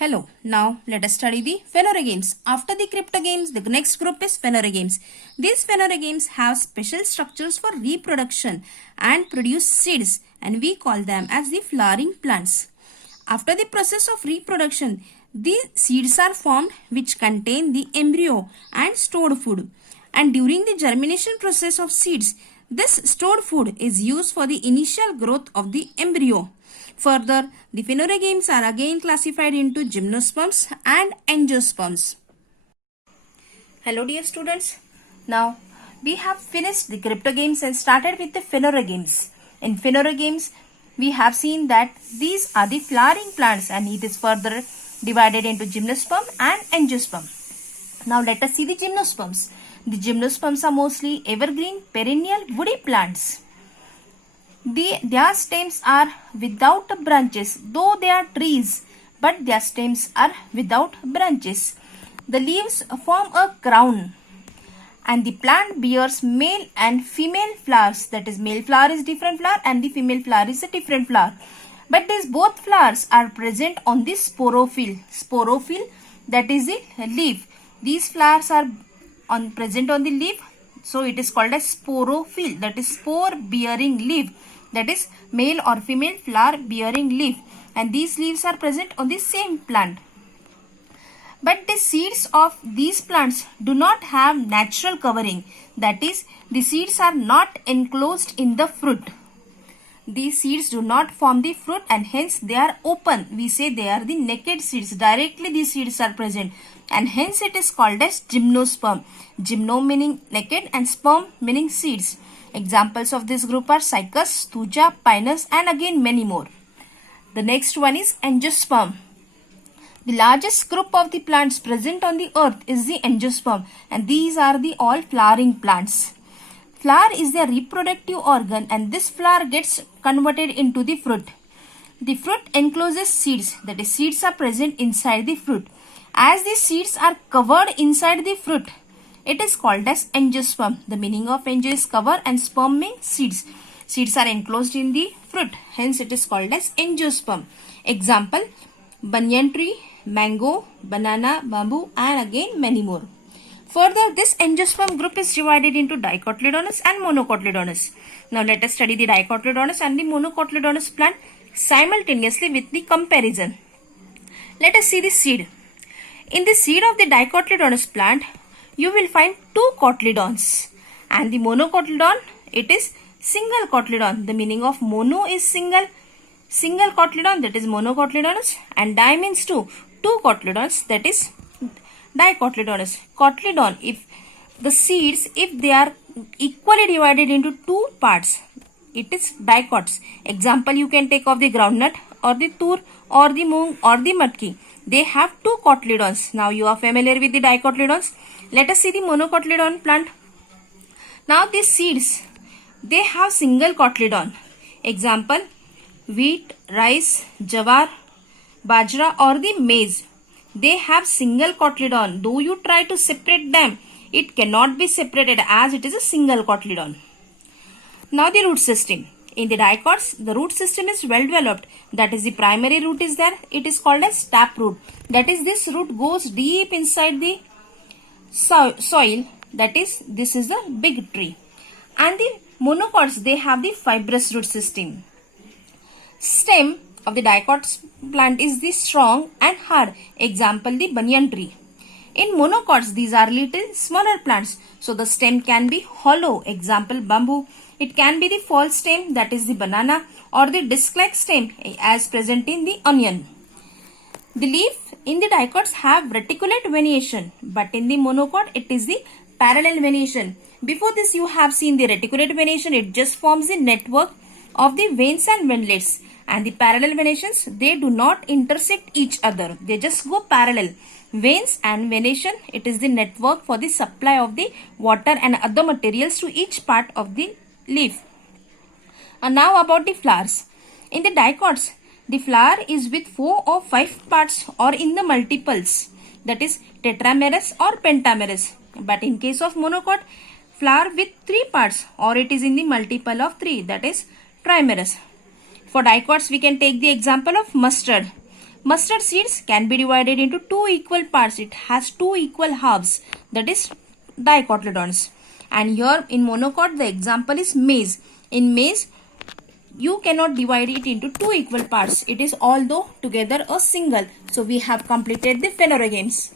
Hello, now let us study the phanerogames. After the cryptogames, the next group is phanerogames. These phanerogames have special structures for reproduction and produce seeds, and we call them as the flowering plants. After the process of reproduction, the seeds are formed which contain the embryo and stored food. And during the germination process of seeds, this stored food is used for the initial growth of the embryo. Further, the phanerogames are again classified into gymnosperms and angiosperms. Hello dear students. Now, we have finished the cryptogames and started with the phanerogames. In phanerogames, we have seen that these are the flowering plants and it is further divided into gymnosperm and angiosperm. Now, let us see the gymnosperms. The gymnosperms are mostly evergreen, perennial, woody plants. Their stems are without branches, though they are trees, but their stems are without branches. The leaves form a crown, and the plant bears male and female flowers. That is, male flower is different flower and the female flower is a different flower. But these both flowers are present on the sporophyll. Sporophyll, that is the leaf. These flowers are present on the leaf, so it is called as sporophyll. That is spore-bearing leaf. That is male or female flower bearing leaf, and these leaves are present on the same plant. But the seeds of these plants do not have natural covering. That is, the seeds are not enclosed in the fruit. These seeds do not form the fruit and hence they are open. We say they are the naked seeds. Directly these seeds are present and hence it is called as gymnosperm. Gymno meaning naked and sperm meaning seeds. Examples of this group are Cycas, Thuja, Pinus and again many more. The next one is angiosperm. The largest group of the plants present on the earth is the angiosperm, and these are the all flowering plants. Flower is their reproductive organ and this flower gets converted into the fruit. The fruit encloses seeds, that is, seeds are present inside the fruit. As the seeds are covered inside the fruit, it is called as angiosperm. The meaning of angio is cover and sperm means seeds. Seeds are enclosed in the fruit. Hence it is called as angiosperm. Example, banyan tree, mango, banana, bamboo and again many more. Further, this angiosperm group is divided into dicotyledonous and monocotyledonous. Now let us study the dicotyledonous and the monocotyledonous plant simultaneously with the comparison. Let us see the seed. In the seed of the dicotyledonous plant, you will find two cotyledons, and the monocotyledon, it is single cotyledon. The meaning of mono is single cotyledon, that is monocotyledonous, and di means two cotyledons, that is dicotyledonous. Cotyledon, if the seeds, if they are equally divided into two parts, it is dicots. Example, you can take of the groundnut or the tur or the moong or the matki. They have two cotyledons. Now you are familiar with the dicotyledons. Let us see the monocotyledon plant. Now these seeds, they have single cotyledon. Example, wheat, rice, jawar, bajra or the maize. They have single cotyledon. Though you try to separate them, it cannot be separated as it is a single cotyledon. Now the root system. In the dicots, the root system is well developed. That is, the primary root is there. It is called as taproot. That is, this root goes deep inside the soil. That is, this is the big tree. And the monocots, they have the fibrous root system. Stem of the dicots plant is the strong and hard. Example, the banyan tree. In monocots, these are little smaller plants, so the stem can be hollow. Example, bamboo. It can be the false stem, that is the banana, or the disc-like stem as present in the onion. The leaf in the dicots have reticulate venation, but in the monocot it is the parallel venation. Before this you have seen the reticulate venation. It just forms the network of the veins and windlets, and the parallel venations, they do not intersect each other. They just go parallel. Veins and venation, it is the network for the supply of the water and other materials to each part of the leaf. And now about the flowers. In the dicots, the flower is with 4 or 5 parts or in the multiples, that is tetramerous or pentamerous. But in case of monocot, flower with 3 parts or it is in the multiple of 3, that is trimerous. For dicots, we can take the example of mustard. Mustard seeds can be divided into two equal parts. It has two equal halves, that is dicotyledons. And here in monocot the example is maize. In maize you cannot divide it into two equal parts. It is although together a single. So we have completed the phanerogames.